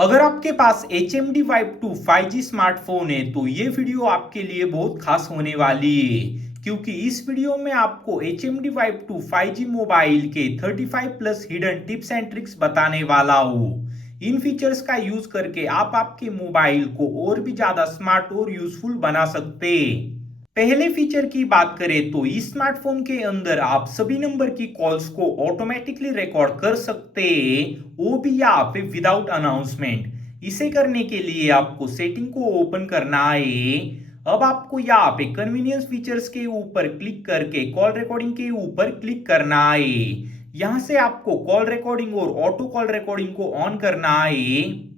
अगर आपके पास HMD Vibe 2 5G smartphone है तो ये वीडियो आपके लिए बहुत खास होने वाली है, क्योंकि इस वीडियो में आपको HMD Vibe 2 5G मोबाइल के 35 plus hidden tips and tricks बताने वाला हूँ। इन फीचर्स का यूज करके आप आपके मोबाइल को और भी ज्यादा स्मार्ट और यूजफुल बना सकते हैं। पहले फीचर की बात करें तो इस स्मार्टफोन के अंदर आप सभी नंबर की कॉल्स को ऑटोमेटिकली रिकॉर्ड कर सकते हैं, वो भी यहाँ पे विदाउट अनाउंसमेंट। इसे करने के लिए आपको सेटिंग को ओपन करना है। अब आपको यहाँ पे कन्वीनियंस फीचर्स के ऊपर क्लिक करके कॉल रिकॉर्डिंग के ऊपर क्लिक करना है। यहाँ से आपको कॉल रिकॉर्डिंग और ऑटो कॉल रिकॉर्डिंग को ऑन करना है।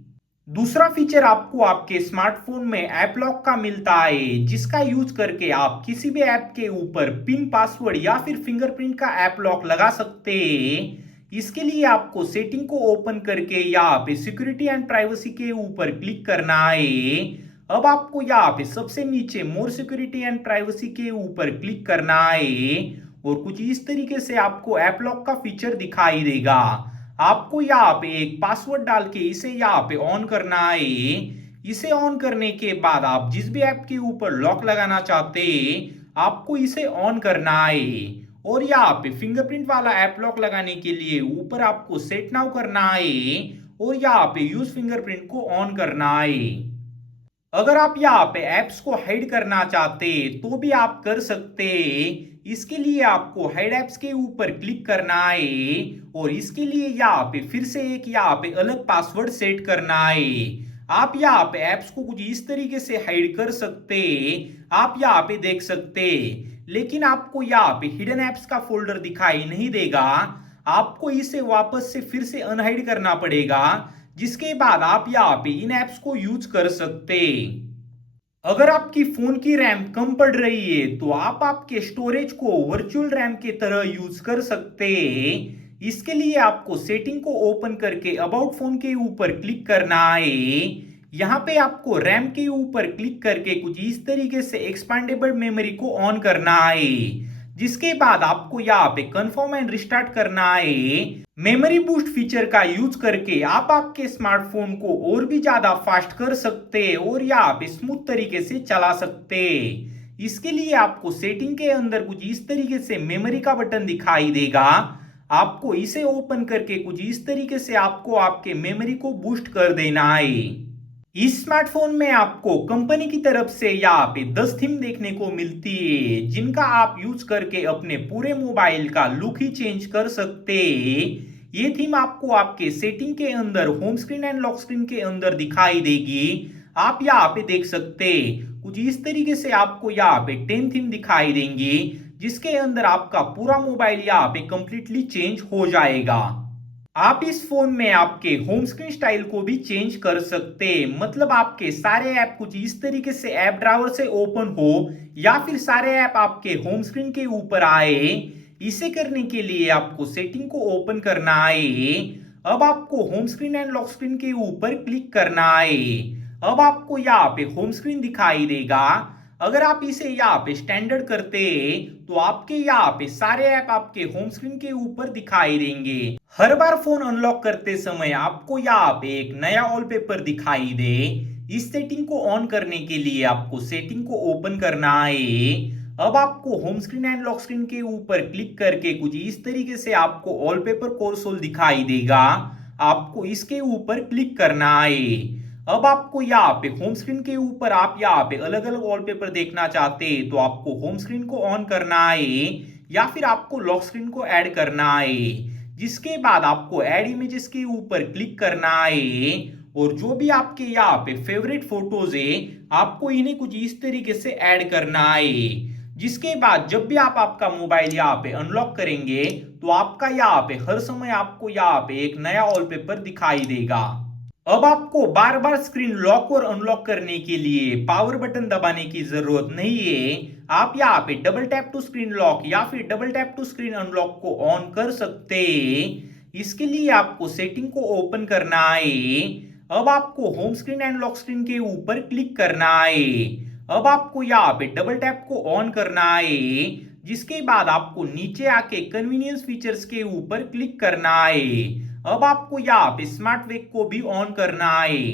दूसरा फीचर आपको आपके स्मार्टफोन में ऐप लॉक का मिलता है, जिसका यूज करके आप किसी भी ऐप के ऊपर पिन, पासवर्ड या फिर फिंगरप्रिंट का ऐप लॉक लगा सकते हैं। इसके लिए आपको सेटिंग को ओपन करके यहाँ पे सिक्योरिटी एंड प्राइवेसी के ऊपर क्लिक करना है। अब आपको यहाँ पे सबसे नीचे मोर सिक्योरिटी एंड प्राइवेसी के ऊपर क्लिक करना है और कुछ इस तरीके से आपको ऐप लॉक का फीचर दिखाई देगा। आपको यहाँ पे एक पासवर्ड डाल के इसे यहाँ पे ऑन करना है। इसे ऑन करने के बाद आप जिस भी ऐप के ऊपर लॉक लगाना चाहते हैं आपको इसे ऑन करना है। और यहाँ पे फिंगरप्रिंट वाला ऐप लॉक लगाने के लिए ऊपर आपको सेट नाउ करना है और यहाँ पे यूज फिंगरप्रिंट को ऑन करना है। अगर आप यहाँ पे एप्स को हाइड करना चाहते तो भी आप कर सकते हैं। इसके लिए आपको हाइड एप्स के ऊपर क्लिक करना है और इसके लिए यहाँ पे फिर से एक यहाँ पे अलग पासवर्ड सेट करना है। आप यहाँ पे एप्स को कुछ इस तरीके से हाइड कर सकते हैं, आप यहाँ पे देख सकते हैं, लेकिन आपको यहाँ पे हिडन एप्स का फोल्डर दिखाई नहीं देगा। आपको इसे वापस से फिर से अनहाइड करना पड़ेगा, जिसके बाद आप यहाँ पे इन एप्स को यूज कर सकते। अगर आपकी फोन की रैम कम पड़ रही है तो आप आपके स्टोरेज को वर्चुअल रैम के तरह यूज कर सकते हैं। इसके लिए आपको सेटिंग को ओपन करके अबाउट फोन के ऊपर क्लिक करना है। यहाँ पे आपको रैम के ऊपर क्लिक करके कुछ इस तरीके से एक्सपांडेबल मेमोरी को ऑन करना है, जिसके बाद आपको यहाँ पे कंफर्म एंड रिस्टार्ट करना है। मेमोरी बूस्ट फीचर का यूज करके आप आपके स्मार्टफोन को और भी ज्यादा फास्ट कर सकते हैं और यहाँ पे स्मूथ तरीके से चला सकते हैं। इसके लिए आपको सेटिंग के अंदर कुछ इस तरीके से मेमोरी का बटन दिखाई देगा। आपको इसे ओपन करके कुछ इस तरीके से आपको आपके मेमोरी को बूस्ट कर देना है। इस स्मार्टफोन में आपको कंपनी की तरफ से यहाँ पे 10 थीम देखने को मिलती है, जिनका आप यूज करके अपने पूरे मोबाइल का लुक ही चेंज कर सकते हैं। ये थीम आपको आपके सेटिंग के अंदर home screen and lock screen के अंदर दिखाई देगी। आप यहाँ पे देख सकते हैं कुछ इस तरीके से आपको यहाँ पे 10 थीम दिखाई देंगी, जिसके अंदर आपका पूरा मोबाइल यहाँ पे कंप्लीटली चेंज हो जाएगा। आप इस फोन में आपके होम स्क्रीन स्टाइल को भी चेंज कर सकते हैं, मतलब आपके सारे ऐप कुछ इस तरीके से ऐप ड्रावर से ओपन हो या फिर सारे ऐप आपके होम स्क्रीन के ऊपर आए। इसे करने के लिए आपको सेटिंग को ओपन करना है। अब आपको home screen and lock screen के ऊपर क्लिक करना है। अब आपको यहाँ पे होम स्क्रीन दिखाई देगा। अगर आप इसे यहाँ पे स्टैंडर्ड करते हैं तो आपके यहाँ पे सारे ऐप आपके होम स्क्रीन के ऊपर दिखाई देंगे। हर बार फोन अनलॉक करते समय आपको यहाँ पे एक नया वॉलपेपर दिखाई दे। इस सेटिंग को ऑन करने के लिए आपको सेटिंग को ओपन करना है। अब आपको home screen and lock screen के ऊपर क्लिक करके कुछ इस तरीके से आपको वॉलपेपर कंसोल दिखाई देगा। आपको इसके ऊपर क्लिक करना है। अब आपको यहाँ पे होम स्क्रीन के ऊपर आप यहाँ पे अलग अलग वॉलपेपर देखना चाहते हैं तो आपको होम स्क्रीन को ऑन करना है या फिर आपको लॉक स्क्रीन को ऐड करना है, जिसके बाद आपको ऐड इमेजेस के ऊपर क्लिक करना है और जो भी आपके यहाँ पे फेवरेट फोटोज है आपको इन्हें कुछ इस तरीके से ऐड करना है। जिसके बाद जब भी आप आपका मोबाइल यहाँ पे अनलॉक करेंगे तो आपका यहाँ पे हर समय आपको यहाँ पे एक नया वॉलपेपर दिखाई देगा। अब आपको बार बार स्क्रीन लॉक और अनलॉक करने के लिए पावर बटन दबाने की जरूरत नहीं है। आप यहाँ पे double tap to screen lock या फिर double tap to screen unlock को ऑन कर सकते हैं। इसके लिए आपको सेटिंग को ओपन करना है। अब आपको home screen and lock screen के ऊपर क्लिक करना है। अब आपको यहाँ पे डबल टैप को ऑन करना है, जिसके बाद आपको नीचे आके कन्वीनियंस फीचर्स के ऊपर क्लिक करना है। अब आपको यहाँ पे स्मार्ट वेक को भी ऑन करना है।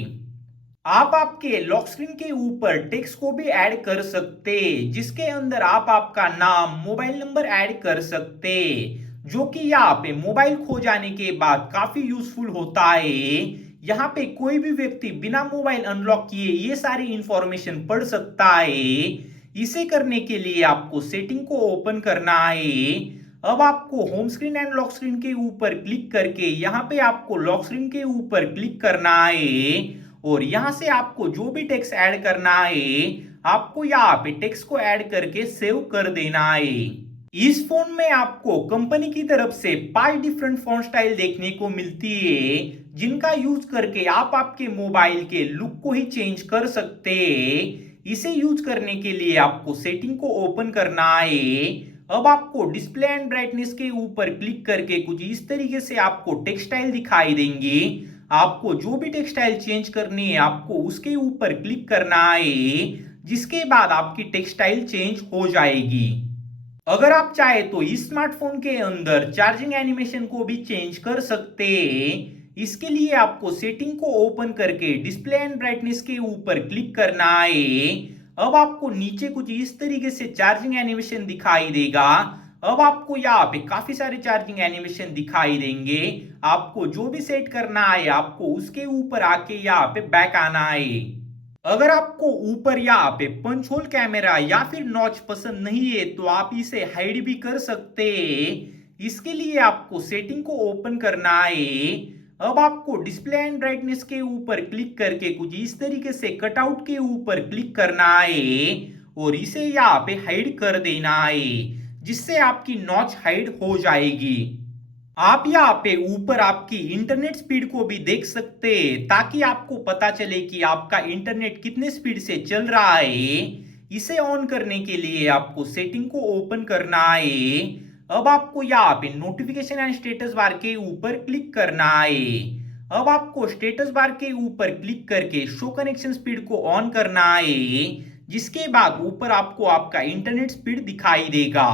आप आपके लॉक स्क्रीन के ऊपर टेक्स्ट को भी ऐड कर सकते, जिसके अंदर आप आपका नाम, मोबाइल नंबर ऐड कर सकते, जो कि यहाँ पे मोबाइल खो जाने के बाद काफी यूजफुल होता है। यहाँ पे कोई भी व्यक्ति बिना मोबाइल अनलॉक किए ये सारी इंफॉर्मेशन पढ़ सकता है। इसे करने के लिए आपको सेटिंग को ओपन करना है। अब आपको home screen and lock screen के ऊपर क्लिक करके यहाँ पे आपको लॉक स्क्रीन के ऊपर क्लिक करना है और यहाँ से आपको जो भी टेक्स्ट ऐड करना है आपको यहाँ पे टेक्स्ट को ऐड करके सेव कर देना है। इस फोन में आपको कंपनी की तरफ से 5 डिफरेंट फॉन्ट स्टाइल देखने को मिलती है, जिनका यूज करके आप आपके मोबाइल के लुक को ही चेंज कर सकते हैं। इसे यूज करने के लिए आपको सेटिंग को ओपन करना है। अब आपको डिस्प्ले एंड ब्राइटनेस के ऊपर क्लिक करके कुछ इस तरीके से आपको टेक्स्ट स्टाइल दिखाई देंगे। आपको जो भी टेक्स्ट स्टाइल चेंज करनी है आपको उसके ऊपर क्लिक करना है, जिसके बाद आपकी टेक्स्ट स्टाइल चेंज हो जाएगी। अगर आप चाहे तो इस स्मार्टफोन के अंदर चार्जिंग एनिमेशन को भी चेंज कर सकते हैं। इसके लिए आपको सेटिंग को ओपन करके डिस्प्ले एंड ब्राइटनेस के ऊपर क्लिक करना है। अब आपको नीचे कुछ इस तरीके से चार्जिंग एनिमेशन दिखाई देगा। अब आपको यहाँ पे काफी सारे चार्जिंग एनिमेशन दिखाई देंगे। आपको जो भी सेट करना है आपको उसके ऊपर आके यहाँ पे बैक आना है। अगर आपको ऊपर यहाँ पे पंच होल कैमरा या फिर नॉच पसंद नहीं है तो आप इसे हाइड भी कर सकते हैं। इसके लिए आपको सेटिंग को ओपन करना है। अब आपको डिस्प्ले एंड ब्राइटनेस के ऊपर क्लिक करके कुछ इस तरीके से कटआउट के ऊपर क्लिक करना है और इसे यहाँ पे हाइड कर देना है, जिससे आपकी नॉच हाइड हो जाएगी। आप यहाँ पे ऊपर आपकी इंटरनेट स्पीड को भी देख सकते हैं, ताकि आपको पता चले कि आपका इंटरनेट कितने स्पीड से चल रहा है। इसे ऑन करने के लिए आपको सेटिंग को ओपन करना है। अब आपको यहाँ पे नोटिफिकेशन एंड स्टेटस बार के ऊपर क्लिक करना है। अब आपको स्टेटस बार के ऊपर क्लिक करके शो कनेक्शन स्पीड को ऑन करना है, जिसके बाद ऊपर आपको आपका इंटरनेट स्पीड दिखाई देगा।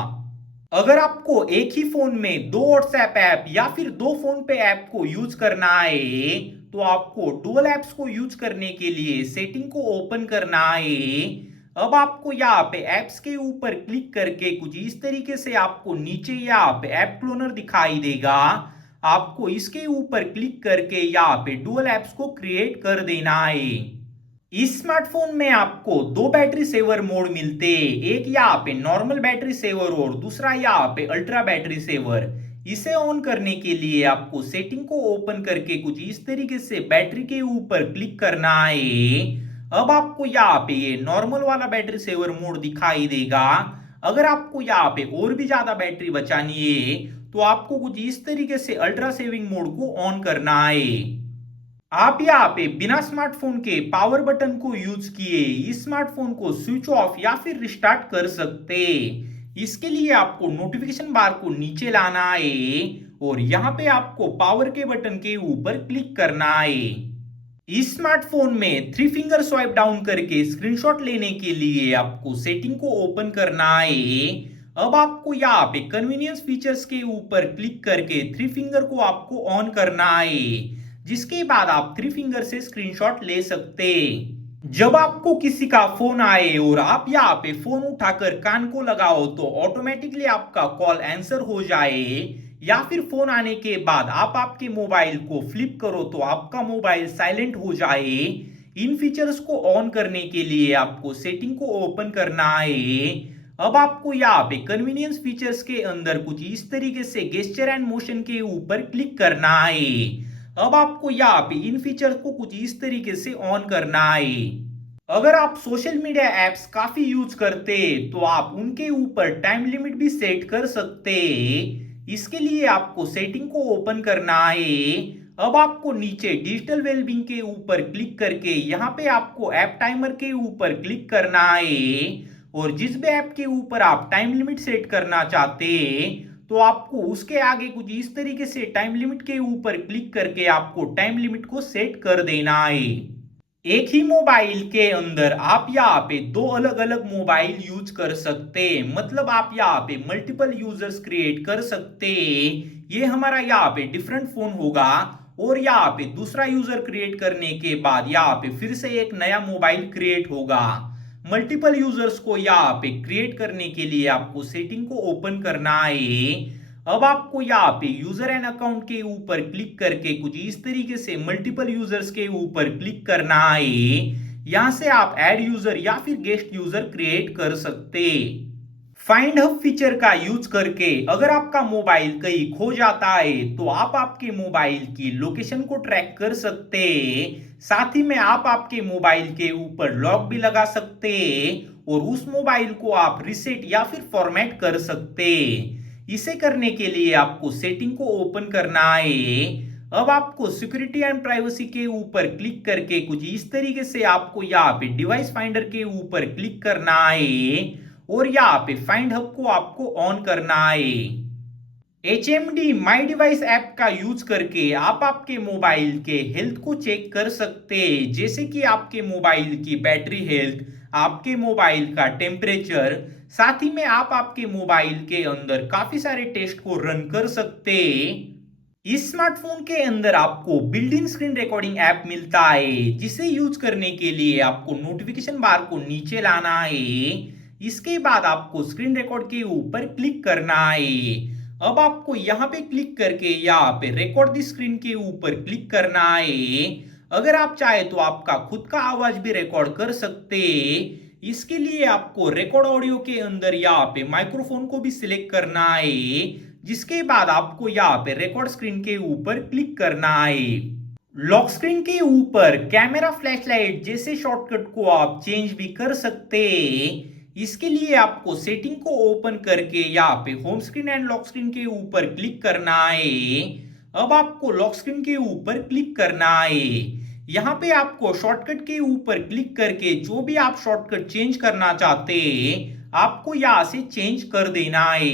अगर आपको एक ही फोन में दो व्हाट्सएप ऐप या फिर दो फोन पे ऐप को यूज करना है तो आपको डुअल ऐप्स को यूज करने के लिए सेटिंग को ओपन करना है। अब आपको यहाँ पे ऐप्स के ऊपर क्लिक करके कुछ इस तरीके से आपको नीचे यहाँ पे ऐप क्लोनर दिखाई देगा। आपको इसके ऊपर क्लिक करके यहाँ पे डुअल ऐप्स को क्रिएट कर देना है। इस स्मार्टफोन में आपको दो बैटरी सेवर मोड मिलते हैं, एक यहाँ पे नॉर्मल बैटरी सेवर और दूसरा यहाँ पे अल्ट्रा बैटरी सेवर। इसे ऑन करने के लिए आपको सेटिंग को ओपन करके कुछ इस तरीके से बैटरी के ऊपर क्लिक करना है। अब आपको यहाँ पे ये नॉर्मल वाला बैटरी सेवर मोड दिखाई देगा। अगर आपको यहाँ पे और भी ज्यादा बैटरी बचानी है तो आपको कुछ इस तरीके से अल्ट्रा सेविंग मोड को ऑन करना है। आप यहाँ पे बिना स्मार्टफोन के पावर बटन को यूज किए इस स्मार्टफोन को स्विच ऑफ या फिर रिस्टार्ट कर सकते। इसके लिए आपको नोटिफिकेशन बार को नीचे लाना है और यहाँ पे आपको पावर के बटन के ऊपर क्लिक करना है। इस स्मार्टफोन में 3 फिंगर स्वाइप डाउन करके स्क्रीनशॉट लेने के लिए आपको सेटिंग को ओपन करना है। अब आपको यहाँ पे कन्वीनियंस फीचर्स के ऊपर क्लिक करके 3 फिंगर को आपको ऑन करना है, जिसके बाद आप 3 फिंगर से स्क्रीनशॉट ले सकते। जब आपको किसी का फोन आए और आप यहाँ पे फोन उठाकर कान को लगाओ तो ऑटोमेटिकली आपका कॉल आंसर हो जाए, या फिर फोन आने के बाद आप आपके मोबाइल को फ्लिप करो तो आपका मोबाइल साइलेंट हो जाए। इन फीचर्स को ऑन करने के लिए आपको सेटिंग को ओपन करना है। अब आपको यहाँ पे कन्वीनियंस फीचर्स के अंदर कुछ इस तरीके से गेस्चर एंड मोशन के ऊपर क्लिक करना है। अब आपको यहाँ पे इन फीचर्स को कुछ इस तरीके से ऑन करना है। अगर आप सोशल मीडिया एप्स काफी यूज करते तो आप उनके ऊपर टाइम लिमिट भी सेट कर सकते। इसके लिए आपको सेटिंग को ओपन करना है। अब आपको नीचे डिजिटल वेलबींग के ऊपर क्लिक करके यहाँ पे आपको ऐप टाइमर के ऊपर क्लिक करना है और जिस भी ऐप के ऊपर आप टाइम लिमिट सेट करना चाहते तो आपको उसके आगे कुछ इस तरीके से टाइम लिमिट के ऊपर क्लिक करके आपको टाइम लिमिट को सेट कर देना है। एक ही मोबाइल के अंदर आप यहाँ पे दो अलग अलग मोबाइल यूज कर सकते हैं, मतलब आप यहाँ पे मल्टीपल यूजर्स क्रिएट कर सकते हैं। ये हमारा यहाँ पे डिफरेंट फोन होगा और यहाँ पे दूसरा यूजर क्रिएट करने के बाद यहाँ पे फिर से एक नया मोबाइल क्रिएट होगा। मल्टीपल यूजर्स को यहाँ पे क्रिएट करने के लिए आपको सेटिंग को ओपन करना है। अब आपको यहाँ पे यूजर एंड अकाउंट के ऊपर क्लिक करके कुछ इस तरीके से मल्टीपल यूजर्स के ऊपर क्लिक करना है। यहां से आप ऐड यूजर या फिर गेस्ट यूजर क्रिएट कर सकते। फाइंड हब फीचर का यूज करके अगर आपका मोबाइल कहीं खो जाता है तो आप आपके मोबाइल की लोकेशन को ट्रैक कर सकते हैं। साथ ही में आप आपके मोबाइल के ऊपर लॉक भी लगा सकते हैं और उस मोबाइल को आप रिसेट या फिर फॉर्मेट कर सकते। इसे करने के लिए आपको सेटिंग को ओपन करना है। अब आपको सिक्योरिटी एंड प्राइवेसी के ऊपर क्लिक करके कुछ इस तरीके से आपको यहाँ पे डिवाइस फाइंडर के ऊपर क्लिक करना है और यहाँ पे फाइंड हब को आपको ऑन करना है। HMD माई डिवाइस ऐप का यूज करके आप आपके मोबाइल के हेल्थ को चेक कर सकते हैं, जैसे कि आपके मोबाइल की बैटरी हेल्थ, आपके मोबाइल का टेम्परेचर। साथ ही में आप आपके मोबाइल के अंदर काफी सारे टेस्ट को रन कर सकते हैं। इस स्मार्टफोन के अंदर आपको built in screen recording app मिलता है, जिसे यूज करने के लिए आपको नोटिफिकेशन बार को नीचे लाना है। इसके बाद आपको स्क्रीन रिकॉर्ड के ऊपर क्लिक करना है। अब आपको यहाँ पे क्लिक करके यहाँ पे रिकॉर्ड द स्क्रीन के ऊपर क्लिक करना है। अगर आप चाहे तो आपका खुद का आवाज भी रिकॉर्ड कर सकते हैं। इसके लिए आपको रिकॉर्ड ऑडियो के अंदर यहाँ पे माइक्रोफोन को भी सिलेक्ट करना है, जिसके बाद आपको यहाँ पे रिकॉर्ड स्क्रीन के ऊपर क्लिक करना है। लॉक स्क्रीन के ऊपर कैमरा, फ्लैशलाइट जैसे शॉर्टकट को आप चेंज भी कर सकते हैं। इसके लिए आपको सेटिंग को ओपन करके यहाँ पे home screen and lock screen के ऊपर क्लिक करना है। अब आपको लॉक स्क्रीन के ऊपर क्लिक करना है। यहाँ पे आपको शॉर्टकट के ऊपर क्लिक करके जो भी आप शॉर्टकट चेंज करना चाहते हैं आपको यहाँ से चेंज कर देना है।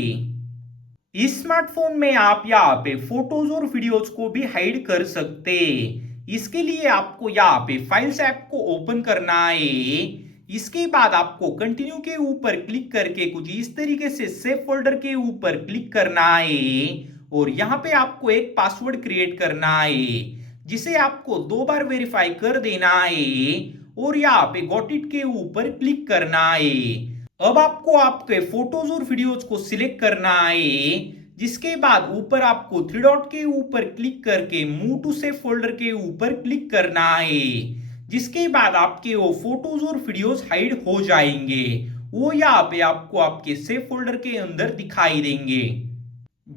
इस स्मार्टफोन में आप यहाँ पे फोटोज और वीडियोज को भी हाइड कर सकते। इसके लिए आपको यहाँ पे फाइल्स ऐप को ओपन करना है। इसके बाद आपको कंटिन्यू के ऊपर क्लिक करके कुछ इस तरीके से सेव फोल्डर के ऊपर क्लिक करना है और यहाँ पे आपको एक पासवर्ड क्रिएट करना है, जिसे आपको 2 बार वेरीफाई कर देना है और यहाँ पे गॉट इट के ऊपर क्लिक करना है। अब आपको आपके फोटोज और वीडियोज को सिलेक्ट करना है, जिसके बाद ऊपर आपको 3 डॉट के ऊपर क्लिक करके मूव टू सेव फोल्डर के ऊपर क्लिक करना है, जिसके बाद आपके वो फोटोज और वीडियोज हाइड हो जाएंगे। वो यहाँ पे आपको आपके सेव फोल्डर के अंदर दिखाई देंगे।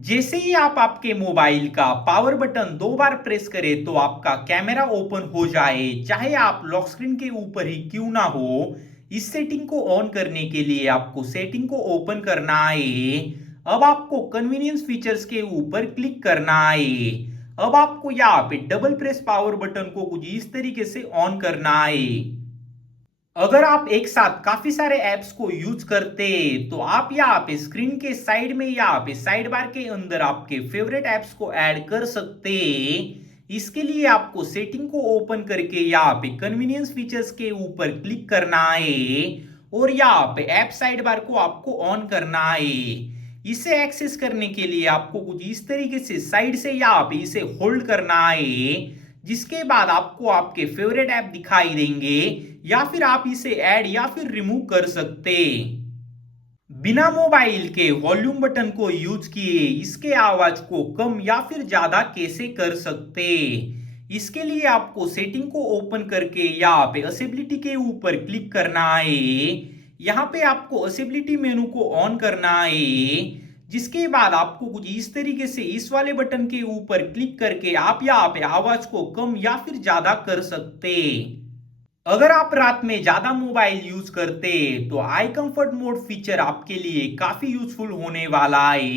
जैसे ही आप आपके मोबाइल का पावर बटन 2 बार प्रेस करें तो आपका कैमरा ओपन हो जाए, चाहे आप लॉक स्क्रीन के ऊपर ही क्यों ना हो। इस सेटिंग को ऑन करने के लिए आपको सेटिंग को ओपन करना है। अब आपको कन्वीनियंस फीचर्स के ऊपर क्लिक करना है। अब आपको यहाँ पे डबल प्रेस पावर बटन को कुछ इस तरीके से ऑन करना है। अगर आप एक साथ काफी सारे ऐप्स को यूज करते तो आप यहाँ पे स्क्रीन के साइड में यहाँ पे साइड बार के अंदर आपके फेवरेट ऐप्स को ऐड कर सकते। इसके लिए आपको सेटिंग को ओपन करके यहाँ पे कन्वीनियंस फीचर्स के ऊपर क्लिक करना है और यहाँ पे ऐप साइड बार को आपको ऑन करना है। इसे एक्सेस करने के लिए आपको कुछ इस तरीके से साइड से यहाँ पे इसे होल्ड करना है, जिसके बाद आपको आपके फेवरेट ऐप दिखाई देंगे या फिर आप इसे ऐड या फिर रिमूव कर सकते। बिना मोबाइल के वॉल्यूम बटन को यूज किए इसके आवाज को कम या फिर ज्यादा कैसे कर सकते। इसके लिए आपको सेटिंग को ओपन करके यहाँ पे असेबिलिटी के ऊपर क्लिक करना है। यहाँ पे आपको असेबिलिटी मेनू को ऑन करना है, जिसके बाद आपको कुछ इस तरीके से इस वाले बटन के ऊपर क्लिक करके आप यहाँ पे आवाज को कम या फिर ज्यादा कर सकते। अगर आप रात में ज्यादा मोबाइल यूज करते तो आई कंफर्ट मोड फीचर आपके लिए काफी यूजफुल होने वाला है।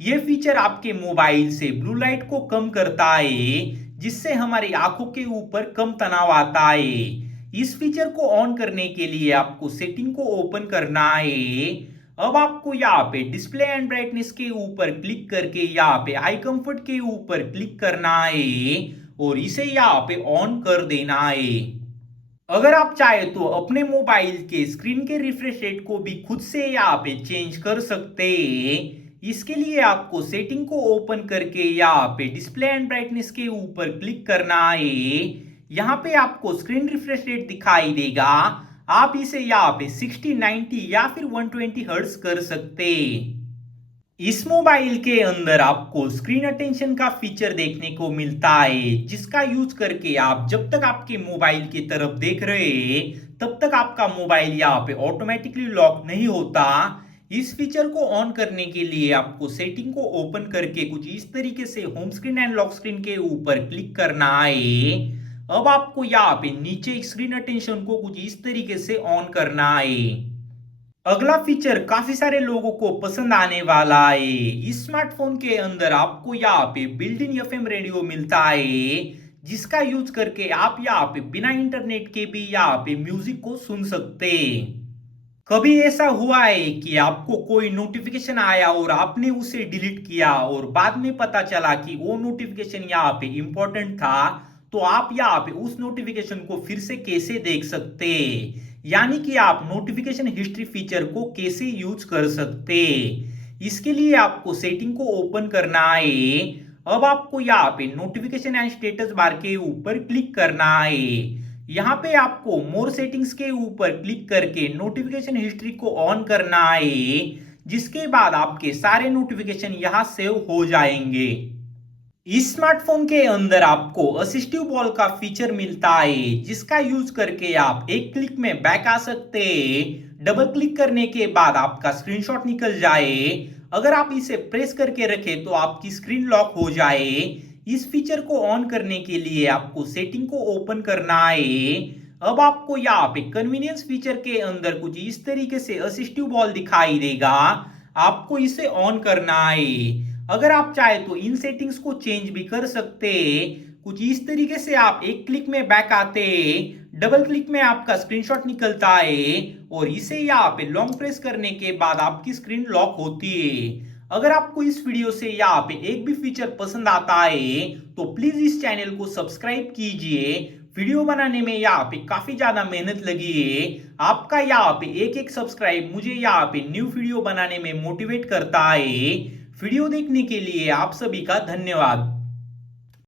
ये फीचर आपके मोबाइल से ब्लू लाइट को कम करता है, जिससे हमारी आंखों के ऊपर कम तनाव आता है। इस फीचर को ऑन करने के लिए आपको सेटिंग को ओपन करना है। अब आपको यहाँ पे डिस्प्ले एंड ब्राइटनेस के ऊपर क्लिक करके यहाँ पे आई कंफर्ट के ऊपर क्लिक करना है और इसे यहाँ पे ऑन कर देना है। अगर आप चाहे तो अपने मोबाइल के स्क्रीन के रिफ्रेश रेट को भी खुद से यहाँ पे चेंज कर सकते हैं। इसके लिए आपको सेटिंग को ओपन करके यहाँ पे डिस्प्ले एंड ब्राइटनेस के ऊपर क्लिक करना है। यहाँ पे आपको स्क्रीन रिफ्रेश रेट दिखाई देगा। आप इसे यहाँ पे 60, 90 या फिर 120 हर्ट्ज कर सकते। इस मोबाइल के अंदर आपको स्क्रीन अटेंशन का फीचर देखने को मिलता है, जिसका यूज करके आप जब तक आपके मोबाइल की तरफ देख रहे हैं तब तक आपका मोबाइल यहाँ पे ऑटोमेटिकली लॉक नहीं होता। इस फीचर को ऑन करने के लिए आपको सेटिंग को ओपन करके कुछ इस तरीके से home screen and lock screen के ऊपर क्लिक करना है। अब आपको यहाँ पे नीचे स्क्रीन अटेंशन को कुछ इस तरीके से ऑन करना है। अगला फीचर काफी सारे लोगों को पसंद आने वाला है। इस स्मार्टफोन के अंदर आपको यहाँ पे बिल्ट इन एफएम रेडियो मिलता है, जिसका यूज करके आप यहाँ पे बिना इंटरनेट के भी यहाँ पे म्यूजिक को सुन सकते। कभी ऐसा हुआ है कि आपको कोई नोटिफिकेशन आया और आपने उसे डिलीट किया और बाद में पता चला कि वो नोटिफिकेशन यहाँ पे इंपॉर्टेंट था, तो आप यहाँ पे उस नोटिफिकेशन को फिर से कैसे देख सकते, यानी कि आप नोटिफिकेशन हिस्ट्री फीचर को कैसे यूज कर सकते। इसके लिए आपको सेटिंग को ओपन करना है। अब आपको यहाँ पे नोटिफिकेशन एंड स्टेटस बार के ऊपर क्लिक करना है। यहाँ पे आपको मोर सेटिंग्स के ऊपर क्लिक करके नोटिफिकेशन हिस्ट्री को ऑन करना है, जिसके बाद आपके सारे नोटिफिकेशन यहाँ सेव हो जाएंगे। इस स्मार्टफोन के अंदर आपको असिस्टिव बॉल का फीचर मिलता है, जिसका यूज करके आप एक क्लिक में बैक आ सकते हैं। डबल क्लिक करने के बाद आपका स्क्रीनशॉट निकल जाए। अगर आप इसे प्रेस करके रखें तो आपकी स्क्रीन लॉक हो जाए। इस फीचर को ऑन करने के लिए आपको सेटिंग को ओपन करना है। अब आपको यहाँ पे कन्वीनियंस फीचर के अंदर कुछ इस तरीके से असिस्टिव बॉल दिखाई देगा। आपको इसे ऑन करना है। अगर आप चाहे तो इन सेटिंग्स को चेंज भी कर सकते हैं। कुछ इस तरीके से आप एक क्लिक में बैक आते हैं, डबल क्लिक में आपका स्क्रीनशॉट निकलता है और इसे यहाँ पे लॉन्ग प्रेस करने के बाद आपकी स्क्रीन लॉक होती है। अगर आपको इस वीडियो से यहाँ पे एक भी फीचर पसंद आता है तो प्लीज इस चैनल को सब्सक्राइब कीजिए। वीडियो बनाने में यहाँ पे काफी ज्यादा मेहनत लगी है। आपका यहाँ पे एक एक सब्सक्राइब मुझे यहाँ पे न्यू वीडियो बनाने में मोटिवेट करता है। वीडियो देखने के लिए आप सभी का धन्यवाद।